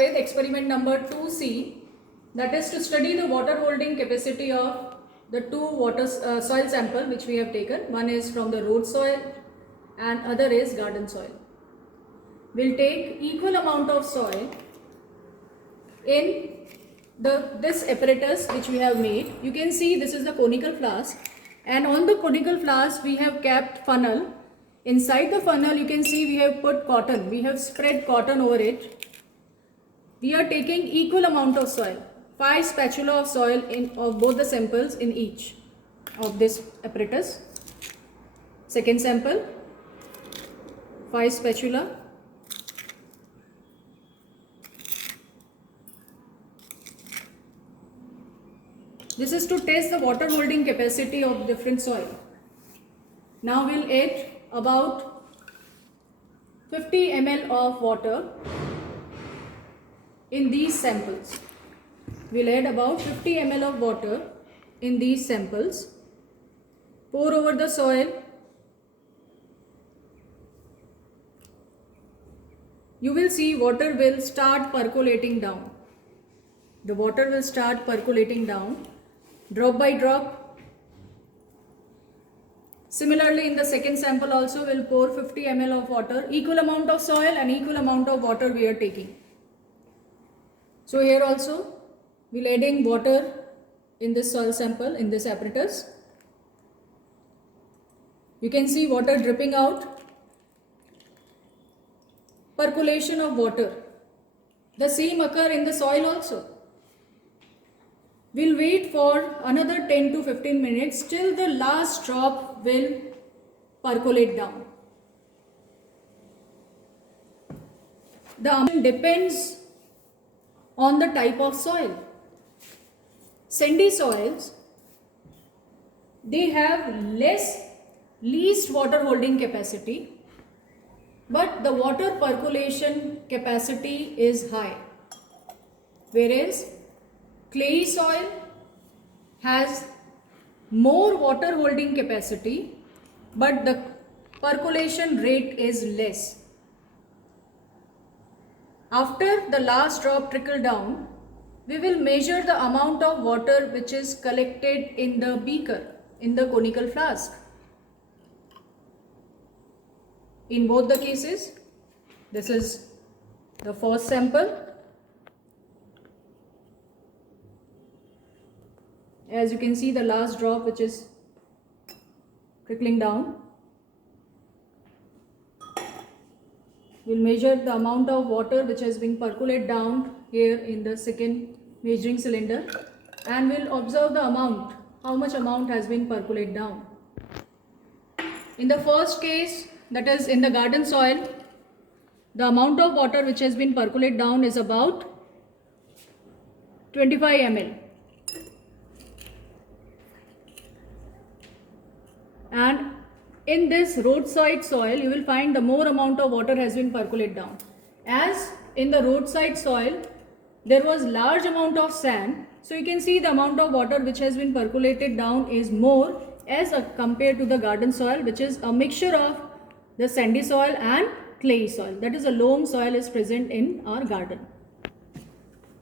with experiment number 2C, that is to study the water holding capacity of the two soil sample which we have taken. One is from the road soil and other is garden soil. We'll take equal amount of soil in this apparatus which we have made. You can see this is the conical flask, and on the conical flask we have kept funnel. Inside the funnel you can see we have put cotton. We have spread cotton over it. We are taking equal amount of soil, 5 spatula of soil of both the samples in each of this apparatus. Second sample, 5 spatula. This is to test the water holding capacity of different soil. Now we'll add about 50 ml of water in these samples. We'll add about 50 ml of water in these samples. Pour over the soil. You will see water will start percolating down. The water will start percolating down, drop by drop. Similarly, in the second sample also we'll pour 50 ml of water, equal amount of soil and equal amount of water we are taking. So here also we'll adding water in this soil sample, in this apparatus. You can see water dripping out. Percolation of water. The same occur in the soil also. We'll wait for another 10 to 15 minutes till the last drop will percolate down. The amount depends on the type of soil. Sandy soils, they have least water holding capacity, but the water percolation capacity is high. Whereas clay soil has more water holding capacity, but the percolation rate is less. After the last drop trickle down, we will measure the amount of water which is collected in the beaker, in the conical flask. In both the cases, this is the first sample. As you can see, the last drop which is trickling down. We'll measure the amount of water which has been percolated down here in the second measuring cylinder, and we'll observe the amount, how much amount has been percolated down. In the first case, that is in the garden soil, the amount of water which has been percolated down is about 25 ml. And in this roadside soil, you will find the more amount of water has been percolated down. As in the roadside soil, there was large amount of sand, so you can see the amount of water which has been percolated down is more as compared to the garden soil, which is a mixture of the sandy soil and clay soil. That is, a loam soil is present in our garden.